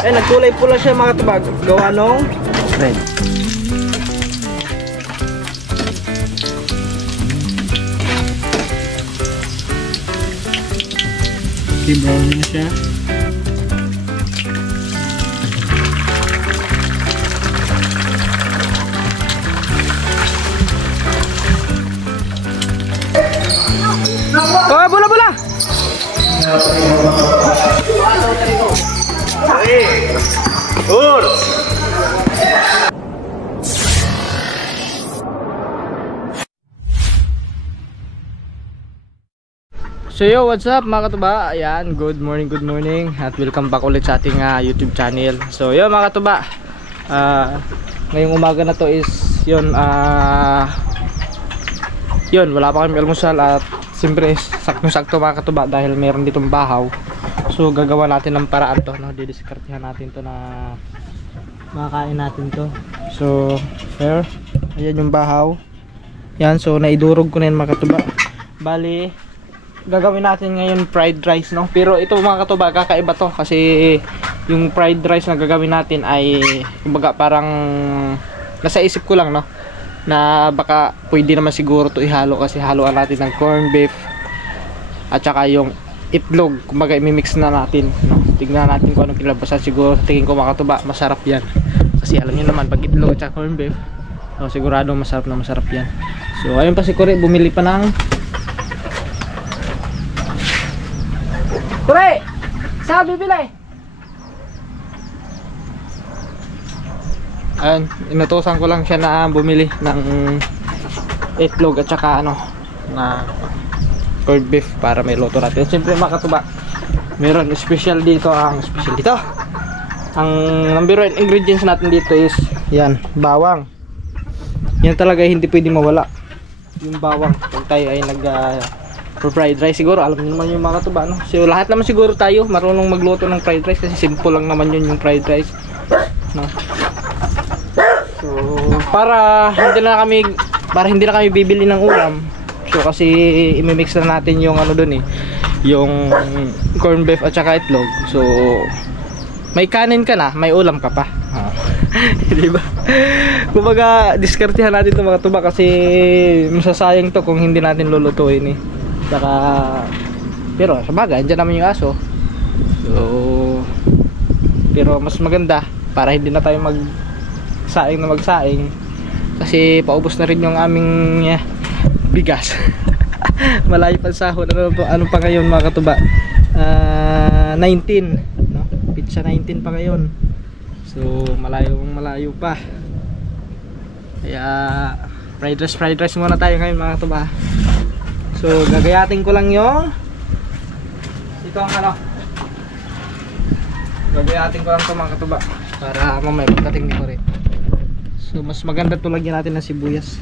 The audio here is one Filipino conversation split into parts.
Eh, nagkulay pula siya mga katubag. Gawa nung red. Okay, brown na siya. Oh, bola! So yo, what's up mga katuba? Ayan, good morning at welcome back ulit sa ating YouTube channel. So yo mga katuba, ngayong umaga na to is yun, wala pa kami almusal at siyempre sakto mga katuba dahil meron ditong bahaw. So gagawa natin ng paraan to, no? Didiskartehan natin to na makakain natin to. So here, ayan yung bahaw. Yan, so naidurog ko na yan mga katuba. Bali, gagawin natin ngayon fried rice, no? Pero ito mga katuba, kakaiba to kasi yung fried rice na gagawin natin ay kumbaga parang nasa isip ko lang, no? Na baka pwede naman siguro to ihalo kasi haluan natin ng corned beef at saka yung itlog, kumbaga i-mix na natin, no? Tignan natin kung anong kilabasan. Siguro tingin ko mga katuba masarap yan kasi alam niyo naman pag itlog at saka corned beef, so, sigurado masarap yan. So ayun pa si Kore, bumili pa ng Kore! Saan bibili? Ayun, inutusan ko lang siya na bumili ng itlog at saka na corned beef para may luto natin. Siyempre mga katuba, meron special dito. Ang number 1 ingredients natin dito is yan, bawang. Yan talaga hindi pwedeng mawala, yung bawang pag tayo ay fried rice. Siguro alam niyo naman yung mga katuba, no? So lahat naman siguro tayo marunong magluto ng fried rice kasi simple lang naman yun yung fried rice, no? So para hindi na kami bibili ng ulam, so kasi i-mix na natin yung doon yung corned beef at saka itlog. So may kanin ka na, may ulam ka pa. Diba? Kumbaga diskartehan natin ito mga tuba kasi masasayang to kung hindi natin lulutuin saka, pero sa bagay andyan naman yung aso. So pero mas maganda para hindi na tayo magsaing kasi paubos na rin yung aming bigas. Malayo pa sahod. Ano pa ngayon mga katuba? 19, no? Pizza 19 pa ngayon. So malayo pa. Kaya fried rice muna tayo ngayon mga katuba. So gagayatin ko lang yung gagayatin ko lang ito mga katuba para mamaya pagdating ni Kore. So mas maganda ito lagyan natin ng sibuyas.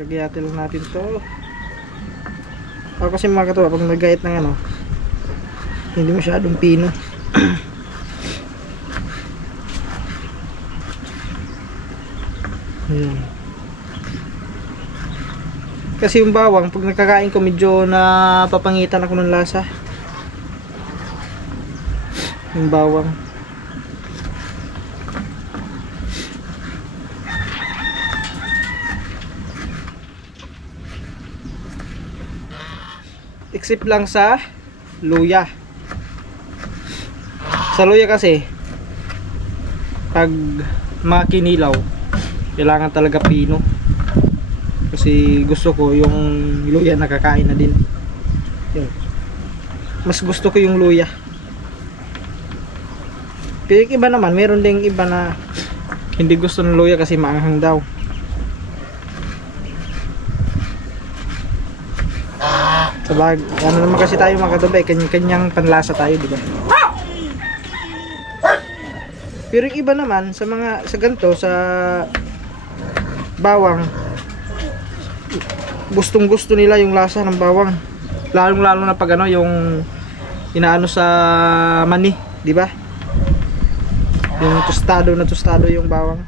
Gagayatin lang natin to. Ako kasi mga katuba pag nagayat ng hindi masyadong pino. Ayan. Kasi yung bawang pag nakakain ko medyo napapangitan ako ng lasa. Yung bawang except lang sa luya. Sa luya kasi pag makinilaw kailangan talaga pino kasi gusto ko yung luya nakakain na din. Yun. Mas gusto ko yung luya. Pero yung iba naman, meron ding iba na hindi gusto ng luya kasi maanghang daw. Sabag, ano naman kasi tayo mga katubay, kanyang panlasa tayo, di ba? Pero yung iba naman sa ganito, sa bawang, gustong gusto nila yung lasa ng bawang. Lalong-lalo na pag yung inaano sa mani, di ba? Yung tostado yung bawang.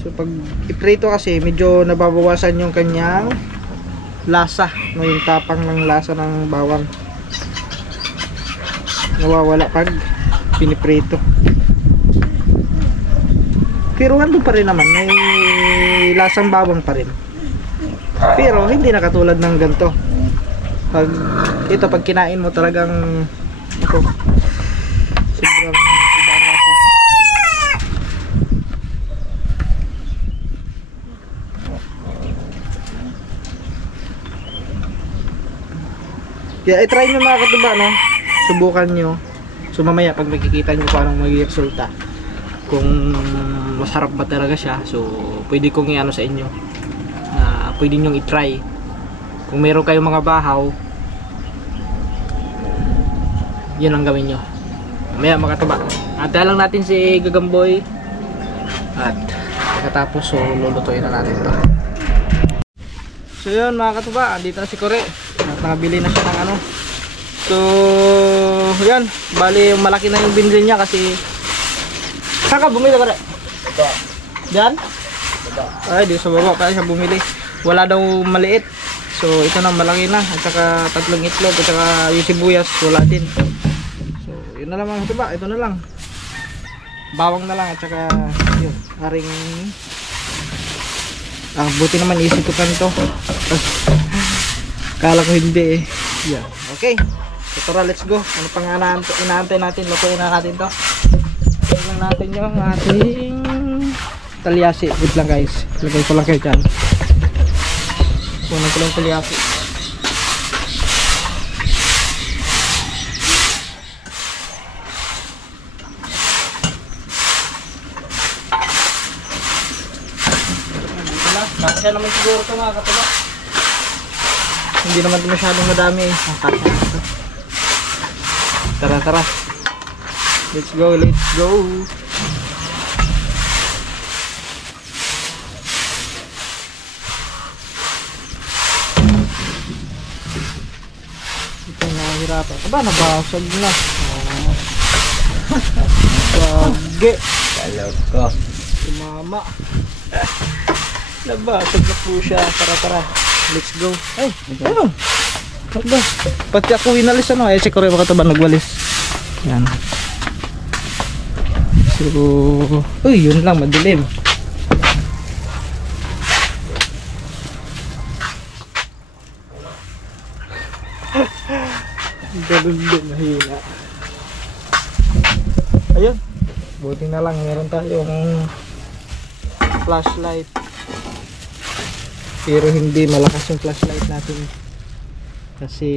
So pag iprito kasi medyo nababawasan yung kanyang lasa, no, yung tapang ng lasa ng bawang. nawawala pag piniprito. Pero ano pa rin naman, may lasang bawang pa rin. Pero hindi na katulad ng ganito. Pag kinain mo talagang ako, sobrang iba ang lasa. Kaya i-try nyo mga katuba, no? Subukan nyo. So mamaya pag makikita nyo paano magiging resulta, kung masarap ba talaga siya, so pwede kong i-ano sa inyo, pwede nyo i-try. Kung meron kayong mga bahaw, yun ang gawin nyo. Mamaya mga katuba, antayin lang natin si Gagamboy, at pagkatapos so lulutuin na natin to. So yun mga katuba, andito na si Kore at nakabili na siya ng ano. So yan, bali malaki na yung binili niya kasi saan ka bumili ka rin? Baba. Diyan? Baba. Ay, di sa baba pa siya bumili. Wala daw maliit. So ito na malaki na. At saka tatlong itlog. At saka yung sibuyas wala din. So yun na lang mga katuba. Ito na lang. Bawang na lang. At saka yun. Aring buti naman isitukan to. Kala ko hindi eh. Yeah. Okay. So tara, let's go. Ano pang inaantay natin? Lutuin na natin to. Lutuin lang natin yung ating talyasi. Wait lang guys. Lagay ko lang kayo dyan. Kunin ko lang talyasi. Kasya naman siguro ito mga katuba. Hindi naman masyadong madami eh. Tara tara. Let's go, let's go. Ito nahihirapan. Aba, nabasag na. Sage. Kalog ko. Si mama. Nabasag na po siya. Tara tara. Let's go. Ay, ayun. Aba, pati ako winalis ano. Eh, si Kore makataba nagwalis. Yan. So, uy, yun lang, madilim. Ganun din, mahina. Ayun. Buti na lang, meron tayong flashlight. Pero hindi malakas yung flashlight natin. Kasi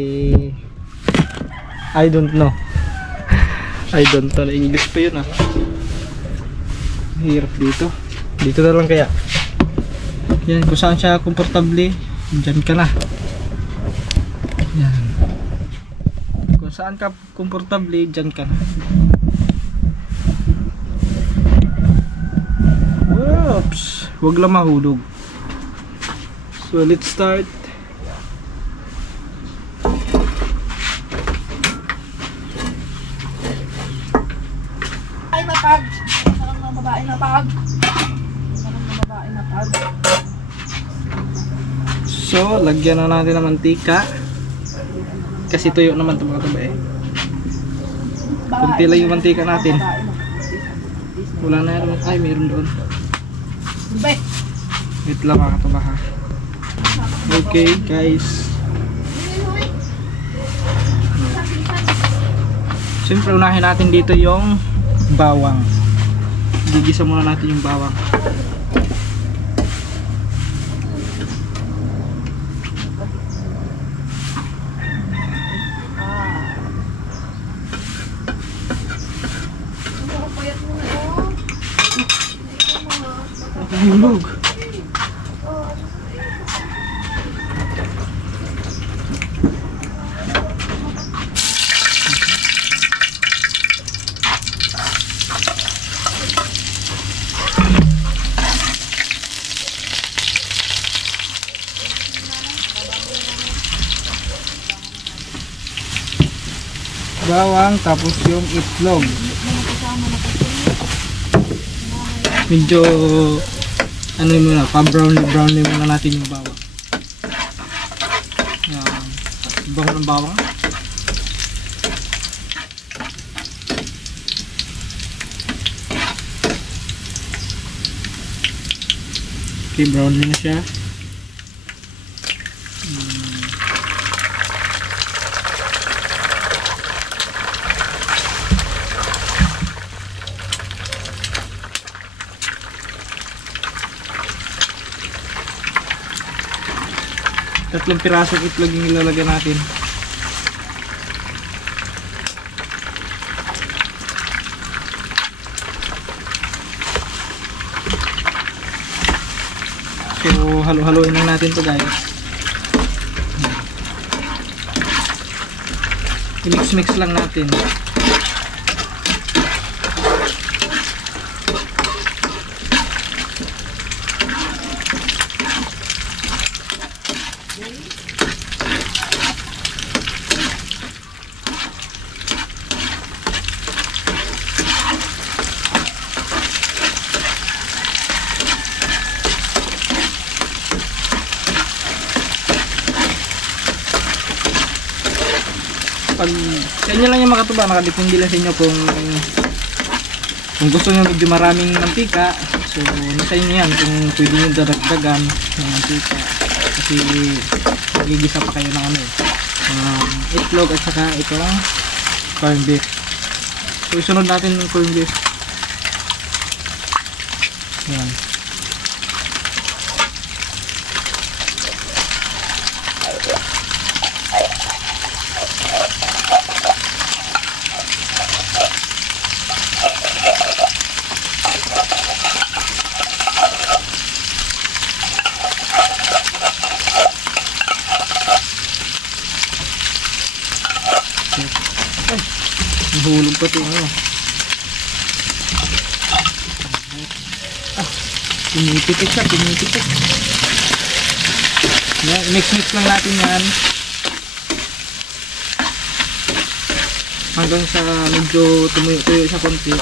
I don't know. I don't know. English pa yun ah. Hirap dito. Dito na lang kaya. Yan, kung saan siya komportable, dyan ka na. Yan. Kung saan ka komportable, dyan ka na. Oops! Huwag lang mahulog. So let's start. Ay matag. Sarang ng babae na pag. Sarang ng babae na pag. So, lagyan na natin ng mantika. Kasi tuyo naman ito mga tabae. Kunti lang yung mantika natin. Wala na yan. Ay, mayroon doon. Wait lang mga katabaha. Okay guys. Siyempre unahin natin dito yung bawang. Gigisa muna natin yung bawang. Hulog. Bawang tapos yung itlog. Medyo ano muna, pa-brownie muna natin yung bawang. Yan. Bango ng bawang. Okay, brown din na siya. Tatlong pirasong itlog yung ilalagay natin. So halo-haloin lang natin to guys. I-mix-mix lang natin. Pag sa inyo lang yung makatuba, nakadepende lang sa inyo kung gusto nyo medyo maraming mantika. So nasa inyo yan kung pwede nyo daragdagan ng mantika, kasi magigisa pa kayo ng ano itlog at saka itong corned beef. So isunod natin yung corned beef. Yan. Nahulog pa ito ano. Pinipitik siya, pinipitik. Yan, mix-mix lang natin yan hanggang sa medyo tumuyo siya konti.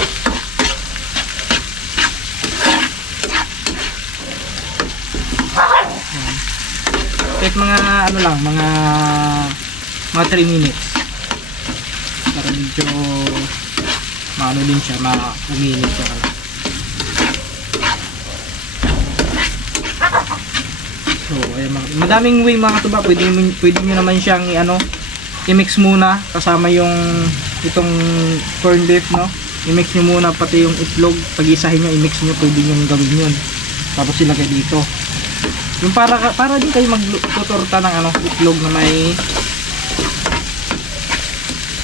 Kahit mga ano lang, mga 3 minutes para medyo maano din siya, ma-uminit siya. So ayun, madaming way mga katuba, pwede nyo naman siyang i-mix muna kasama yung itong corned beef, no? I-mix nyo muna pati yung itlog, pag-isahin nyo, i-mix nyo, pwede nyo gawin yun, tapos ilagay dito yung para din kayo magtutorta ng itlog na may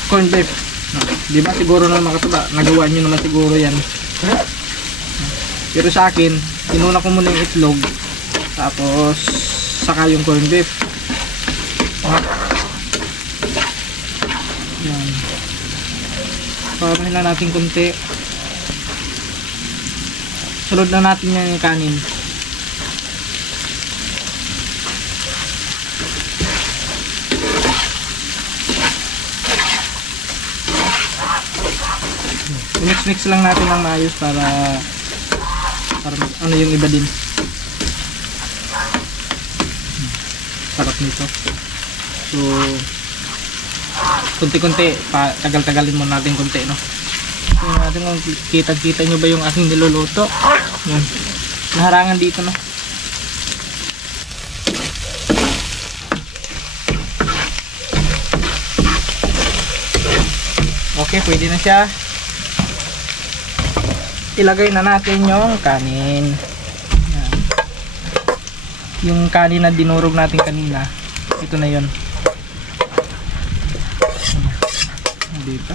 corned beef, no? Diba siguro na mga katuba, nagawa nyo naman siguro yan, pero sa akin inuna ko muna yung itlog tapos saka yung corned beef. Yan, parahin na natin konti, sunod na natin yan yung kanin. Mix lang natin ng maayos para ano yung iba din. Sarap nito. So kunti-kunti, tagal-tagalin muna natin konti, no? Tingnan natin kung kita nyo ba yung aking niluluto. Yan. Naharangan dito, no? Okay, pwede na siya. Ilagay na natin yung kanin. Yan. Yung kanin na dinurog natin kanina, ito na yun. Dito.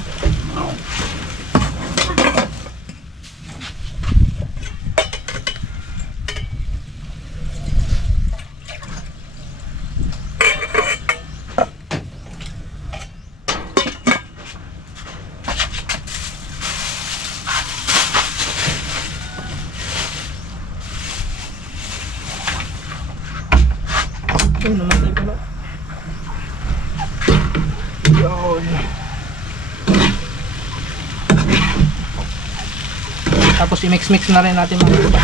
Ay, namatay pala. Yun. Tapos i-mix-mix na rin natin mga katuba.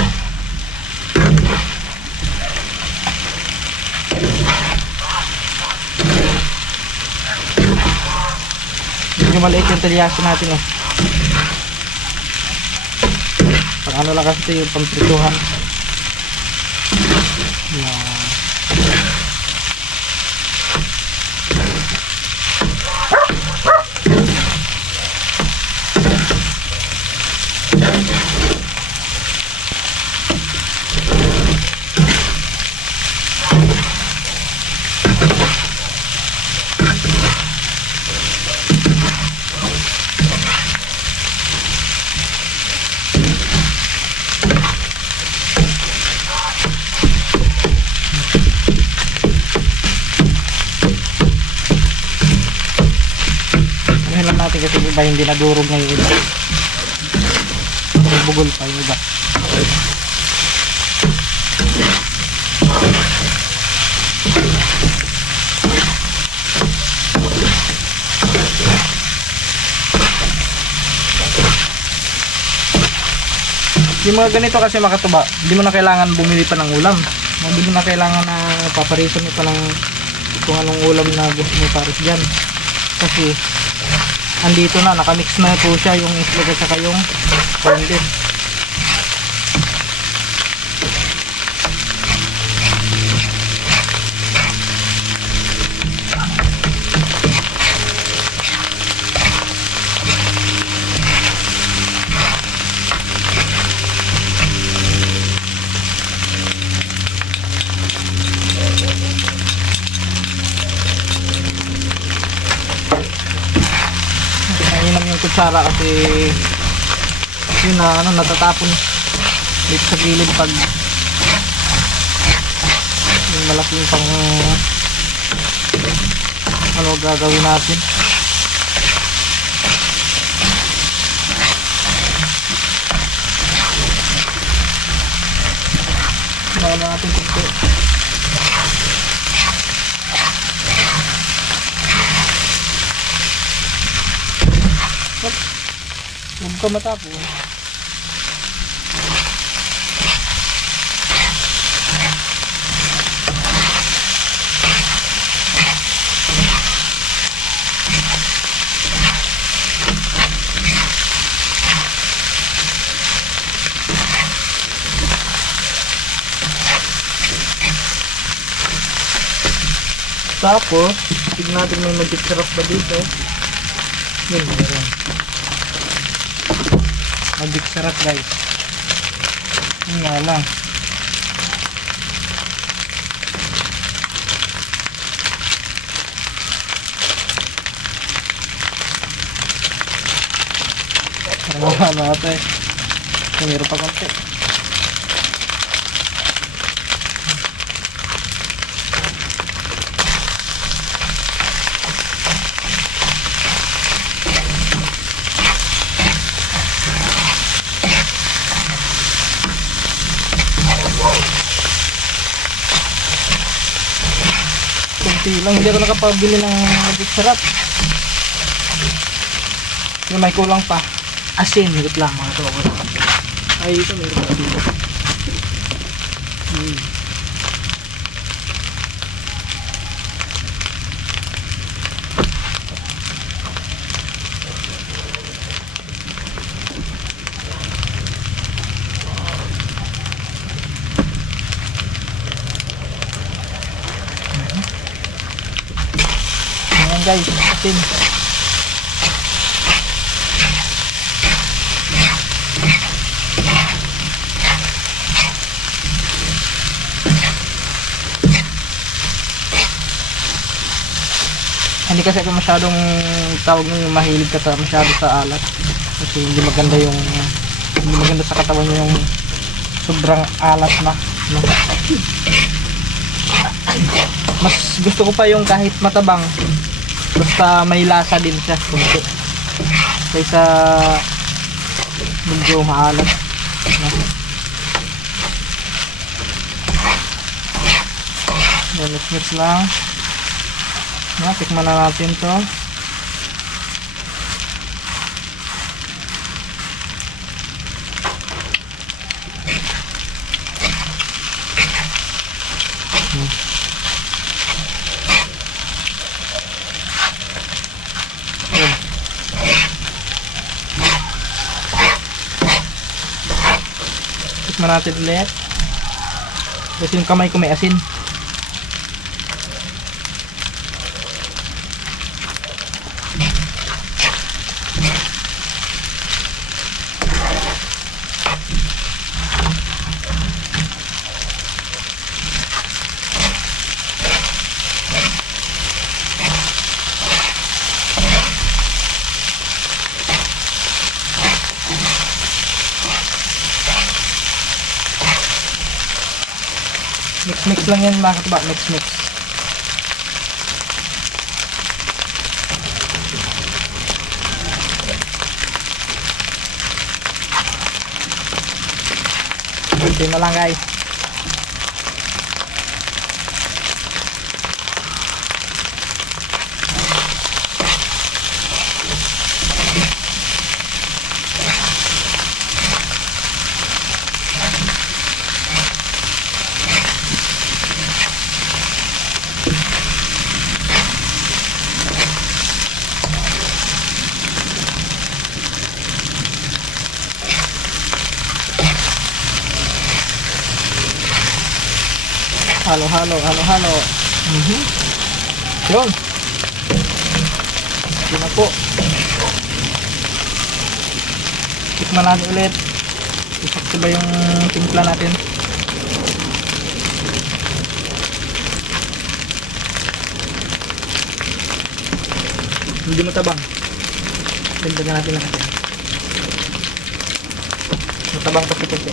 Medyo maliit yung talyaso natin, oh. Pang ano lang kasi yung pangprituhan. Yan. Lang natin kasi iba hindi nadurog na yung iba, bugol pa yung iba. Yung mga ganito kasi makatuba, hindi mo na kailangan bumili pa ng ulam, hindi mo na kailangan na paparisan mo pa ng kung anong ulam na gusto mo paris dyan, kasi andito na, nakamix na po siya yung itlog at saka yung corn beef. Yung kutsara kasi yun na natatapon dito sa gilid pag yung malaking pang gagawin natin. Gawin natin ito. Huwag ka matapo. Tapos, tignan natin may magic syrup ba dito. Yun, meron. Magic syrup guys. Yun nga lang. Parang natin. Mayroon pa konti. Lang, hindi ako nakapabili ng magic syrup. Yung may kulang pa. Asin, higit lang mga ito. Ay, ito mayroon pa dito. Guys, asin. Hindi kasi ako masyadong tawag ng mahilig ka masyado sa alat, kasi hindi maganda sa katawan yung sobrang alat na, no? Mas gusto ko pa yung kahit matabang, basta may lasa din siya kunti, kaysa medyo maalat, no? Mix lang. Tikman na natin to. Tikman natin ulit. Kasi yung kamay ko may asin. Mix lang yan mga katuba, mix. Kunti na lang guys. Halo. Yun. Yun na po. Tikman natin ulit. Isakto ba yung timpla natin? Hindi matabang. Dagdagan natin lang natin. Matabang kasi kasi.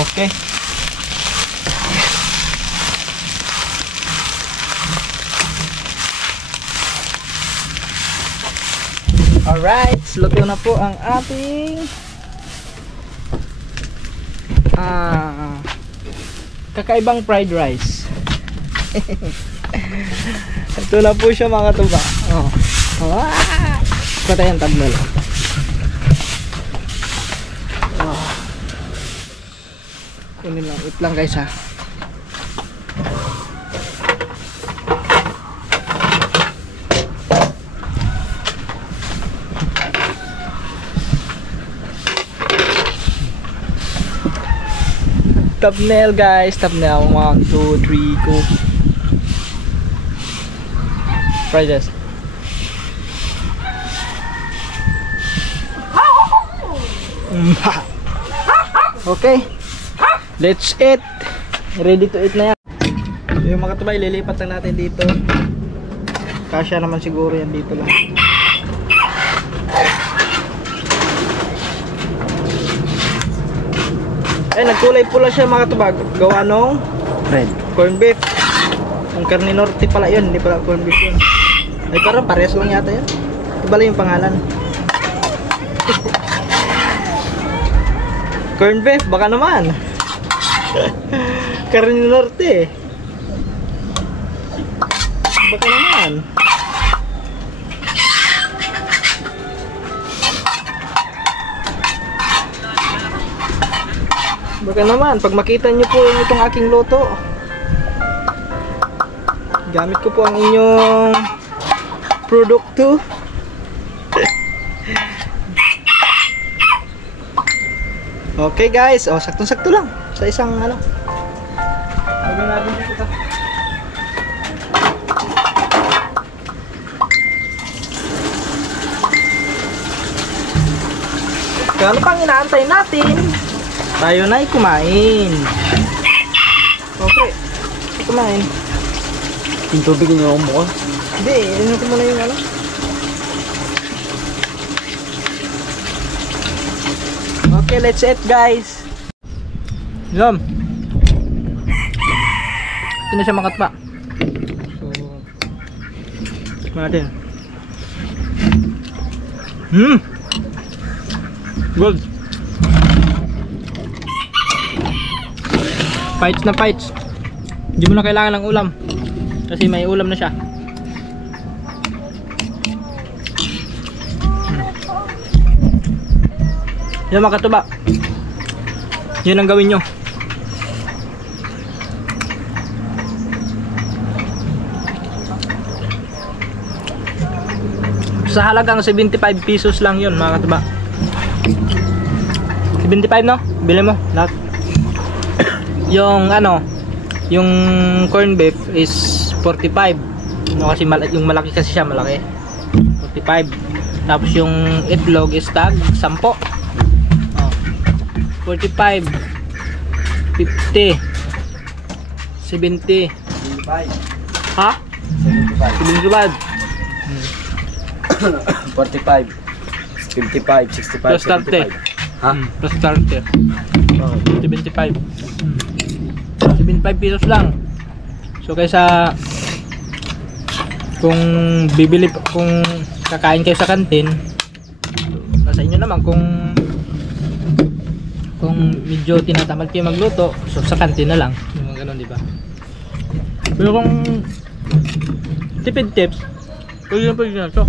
Okay. Alright, luto na po ang ating kakaibang fried rice. Ito na po siya mga katuba. Patayan tablo lang. Kunin lang, wait lang guys ha. Thumbnail guys, thumbnail. 1, 2, 3, go. Try this. Okay. Let's eat. Ready to eat na yan. Yung mga tabay, lilipat lang natin dito. Kasya naman siguro yan dito lang. Ay, nagkulay pula siya mga tabag. Gawa nung Red. corn beef. Ang Carne Norte pala yun, hindi pala corn beef yun. Ay, parang pares lang yata yun. Ibala yung pangalan. Corn beef, baka naman. Carne Norte. Baka naman. Baka naman, pag makita nyo po itong aking luto, gamit ko po ang inyong produkto. Okay guys, saktong-sakto lang sa isang ano. Lagyan natin dito ito. Kaya ano pang inaantay natin? Tayo na'y kumain. Okay, kumain. Yung tubig niyo mo. Hindi, ano ko muna yung ano. Okay, let's eat guys. Yum. Ito na siya makatpa. So, tikman natin. Good. Fights na fights. Hindi mo na kailangan ng ulam. Kasi may ulam na siya. Yan mga katuba. Yun ang gawin nyo. Sa halagang 75 pesos lang yun mga katuba. 75 no? Bili mo lahat. Yung ano, yung corn beef is 45. No, kasi yung malaki kasi siya, malaki. 45. Tapos yung itlog is tag 10. Oh. 45 50 70 ha? 75 45 55 65 plus 30 ha? Plus 30 75 75 pesos lang. So kaysa kung kakain kayo sa kantin, nasa inyo naman kung medyo tinatamad kayo magluto, so sa kantin na lang yung mga ganun, di ba? Pero kung tipid tips, pwede na ito.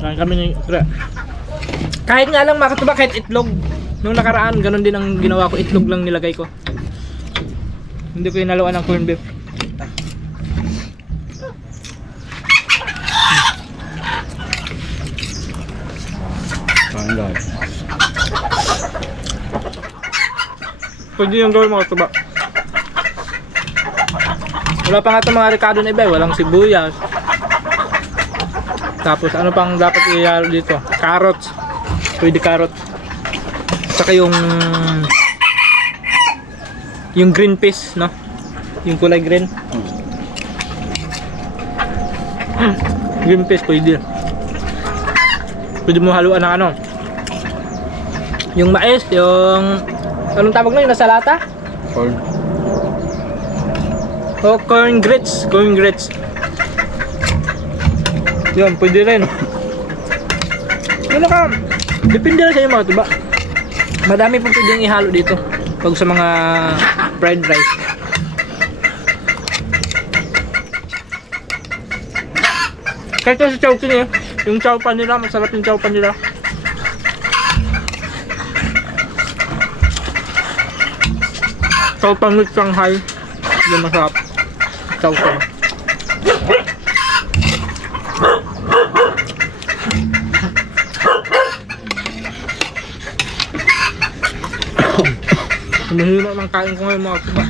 Kami ni kahit nga lang mga katuba, kahit itlog nung nakaraan, ganun din ang ginawa ko, itlog lang nilagay ko, hindi ko inaluan ng corn beef. Pwede yung gawin mga katuba. Wala pa nga itong mga ricado na iba, walang sibuyas. Tapos ano pang dapat i-halo dito? Carrots. Pwede carrots. Saka yung green peas, no? Yung kulay green. Green peas pwede. Pwede mo haluan ng ano? Yung mais, yung anong tawag na, yung nasa lata? Corn. O corn grits. Corn grits. Yun, pwede rin. Yun na ka. Depende na sa inyo mga tuba. Madami pong pwedeng ihalo dito pag sa mga fried rice. Kahit sa chowkin eh. Yung chowpan nila, masarap yung chowpan nila. Chowpan with Shanghai. Yun masarap. Chowpan. Mahina ng kain ko ngayon mga tuba.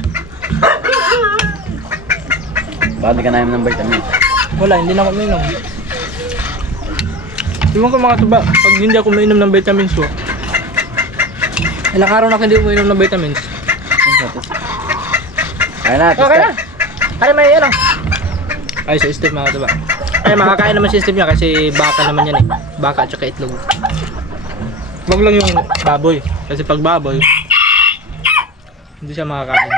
Bakit di ka namin ng vitamin? Wala, hindi na ako uminom. Iwan ko mga tuba, pag hindi ako uminom ng vitamins ko, ilang araw na ako hindi uminom ng vitamins. Kaya na, Okay na! Ay, may ano? Ay, sa Steve mga tuba. Ay, makakain naman si Steve niya kasi baka naman yan eh. Baka at saka itlog. Wag lang yung baboy. Kasi pag baboy, hindi siya makakain.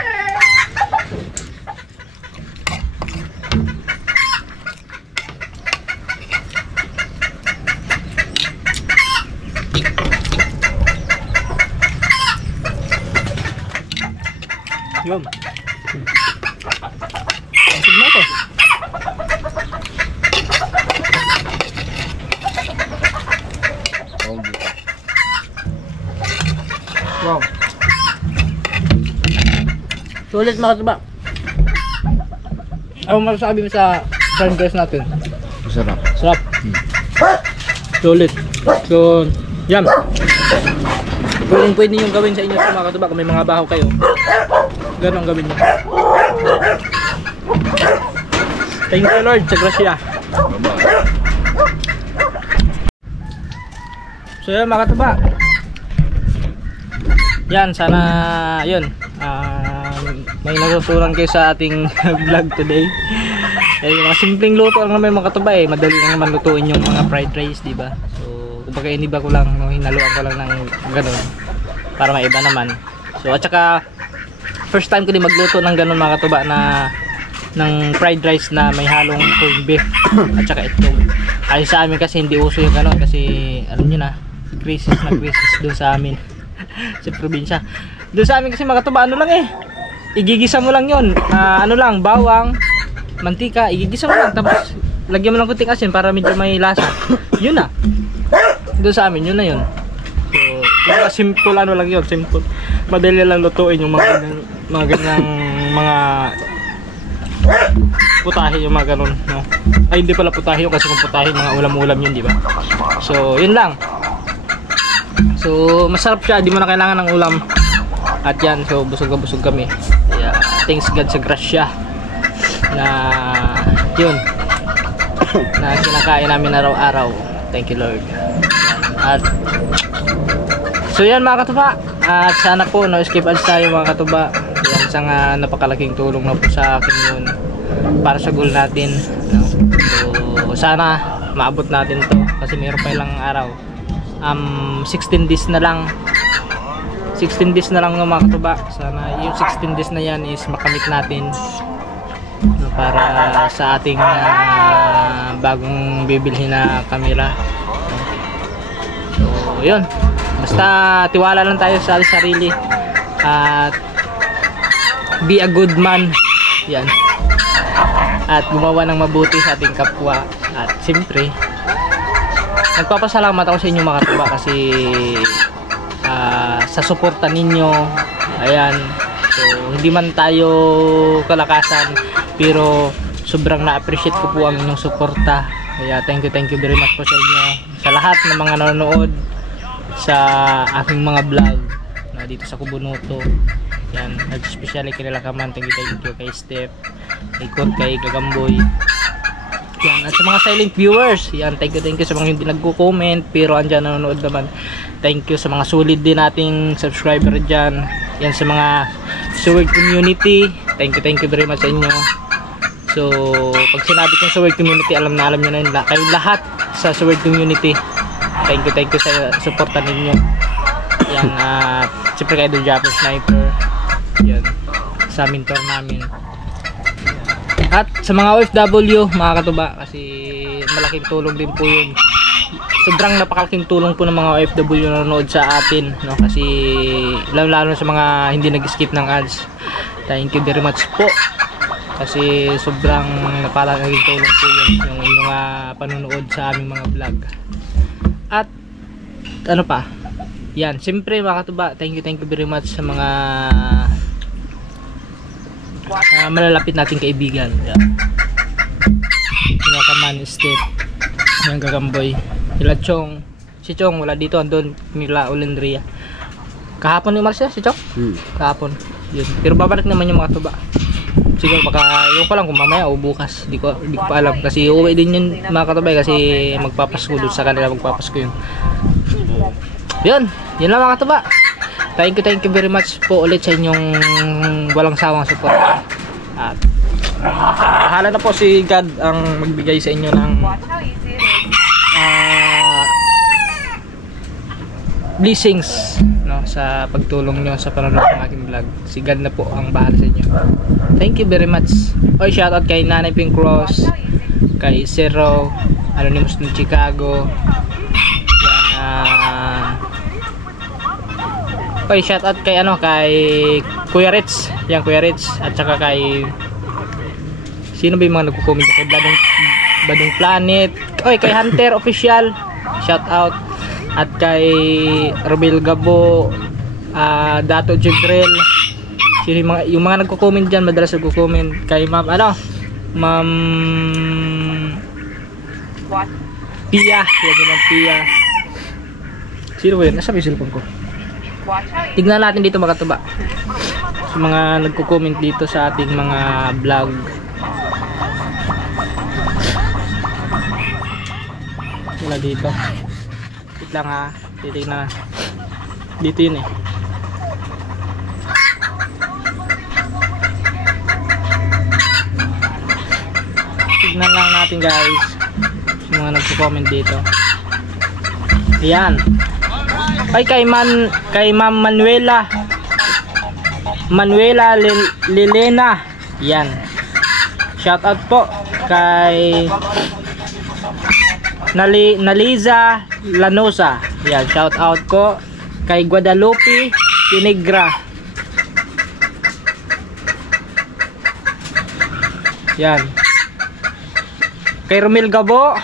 Yun. Asig na ito. Wow. Sulit mga tuba. Ano masasabi mo sa fried rice natin? masarap. Sarap. Sulit. So, yan. Pwede nyo gawin sa inyo sa mga katuba kung may mga bahaw kayo. Ganon gawin nyo. Thank you Lord sa grasya. So yun mga katuba. Yan, sana yun. May natutunan kayo sa ating vlog today. Mga simpleng luto lang naman mga katuba eh. Madali lang naman lutuin yung mga fried rice, diba? So, kumbaga iniba ko lang, hinaluan ko lang ng ganun para maiba naman. So, at saka first time ko din magluto ng ganun mga katuba na ng fried rice na may halong corned beef at saka itlog. Ay sa amin kasi hindi uso yung ganun kasi alam niyo na, crisis doon sa amin sa probinsya. Doon sa amin kasi mga katuba ano lang eh. Igigisa mo lang 'yon. Ano lang, bawang, mantika, igigisa mo lang tapos lagyan mo lang kunting asin para medyo may lasa. Yun na. Doon sa amin, yun na yun. So, Simple ano lang yun, simple. Madali lang lutuin yung mga ganyang mga putahe, yung mga ganun, no? Ay, hindi pala putahe yun, kasi kung putahe mga ulam-ulam yun, di ba? So yun lang. So masarap siya, di mo na kailangan ng ulam. At yan, so busog na busog kami. Kaya thanks God sa grasya na yun na kinakain namin araw-araw. Thank you Lord. At so yan mga katuba, at sana po no escape ads tayo mga katuba. Yan isang napakalaking tulong na po sa akin yun para sa goal natin, no? So sana maabot natin to kasi mayroon pa ilang araw. 16 days na lang. 16 days na lang ng mga katuba. Sana yung 16 days na yan is makamit natin, no, para sa ating bagong bibilhin na camera. So yun, basta tiwala lang tayo sa sarili at be a good man. Yan, at gumawa ng mabuti sa ating kapwa. At siyempre nagpapasalamat ako sa inyo mga katuba kasi sa suporta ninyo. Ayan, so hindi man tayo kalakasan pero sobrang na-appreciate ko po ang inyong suporta. Kaya thank you very much po sa inyo, sa lahat ng mga nanonood sa aking mga vlog na dito sa Kubunuto. Yan, especially kay Lakaman, thank you kay Steph, kay Kurt, kay Gagamboy. Yan, at sa mga silent viewers, yan, thank you sa mga hindi nagko-comment pero andyan nanonood naman. Thank you sa mga solid din nating subscriber dyan. Yan, sa mga Sword community, thank you very much sa inyo. So pag sinabi kong Sword community, alam nyo na yun, kayo lahat sa Sword community, thank you sa suporta ninyo. Yan, at siyempre kayo doon Japper Sniper, yan, sa mentor namin. At sa mga OFW mga katuba, kasi malaking tulong din po yun. Sobrang napakalaking tulong po ng mga OFW na nanonood sa atin, no? Kasi lalo sa mga hindi nag-skip ng ads, thank you very much po. Kasi sobrang napakalaking tulong po yun, yung mga panonood sa aming mga vlog. At ano pa, yan, siyempre mga katuba, thank you very much sa mga malalapit nating kaibigan. Kinakaman, Steph, yung Gagamboy, sila Chong, si Chong wala dito, andun nila Olendria. Kahapon yung Marcia, si Chong? Kahapon yun, pero babalik naman yung mga tuba. Siguro baka, yung ko lang kung mamaya o bukas, di ko pa alam, kasi uuwi din yun mga katubay, kasi magpapasko doon sa kanila, magpapasko yun. Yun lang mga katuba. Thank you very much po ulit sa inyong walang sawang support. At bahala na po si God ang magbigay sa inyo ng blessings, no, sa pagtulong nyo sa panonood ng aking vlog. Si God na po ang bahala sa inyo. Thank you very much. Oy, shoutout kay Nanay Pink Cross, kay Zero Anonymous ng Chicago. Oy, shoutout kay kay Kuya Rich, yan Kuya Rich, at saka kay sino ba yung mga nagko-comment kay Badong Planet. Oy, kay Hunter Official, shoutout, at kay Robel Gabo, Dato Jibril. Sino yung mga nagko-comment diyan, madalas nagko-comment kay Ma'am Ma'am Pia, yan yung Ma'am Pia. Sino ba yun? Nasa may cellphone ko. Tignan natin dito mga katuba sa mga nagko-comment dito sa ating mga vlog. Wala dito. Wait lang ha, titignan na. Dito yun eh. Tignan lang natin guys sa mga nagko-comment dito. Ayan. Ay, kay Ma'am Manuela Lilena. Yan. Shout out po kay Naliza Lanosa. Yan, shout out po kay Guadalupe Pinegra. Yan. Kay Romel Gabo,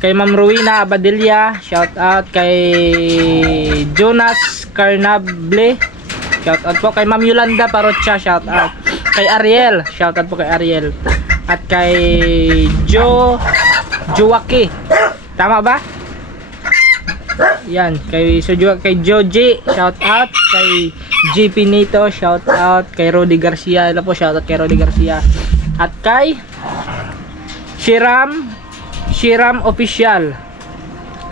Kay Ma'am Rowena Abadilla, shout out. Kay Jonas Carnable, shout out po. Kay Ma'am Yolanda Parocha, shout out. Kay Ariel, shout out po kay Ariel. At kay Joaki, tama ba? Yan, kay Joji, shout out. Kay JP Nito, shout out. Kay Rodi Garcia, ito po, shout out kay Rodi Garcia. At kay Shiram Official.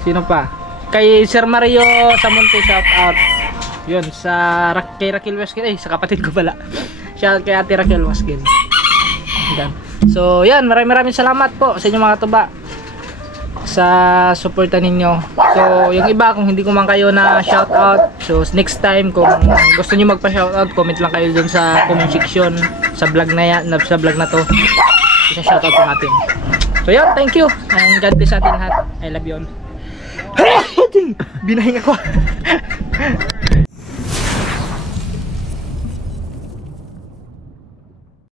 Sino pa? Kay Sir Mario Samonte, shout out. Yun, kay Raquel Waskin, sa kapatid ko pala. Shout out kay Ate Raquel Waskin. Yan. So, yan, maraming salamat po sa inyo mga tuba sa suporta ninyo. So, yung iba kung hindi ko man kayo na shout out, so next time kung gusto niyo magpa-shout out, comment lang kayo dun sa comment section sa vlog na to. Isa-shout out po natin. So, yan, thank you and God bless atin lahat. I love you all. Binahinga ko.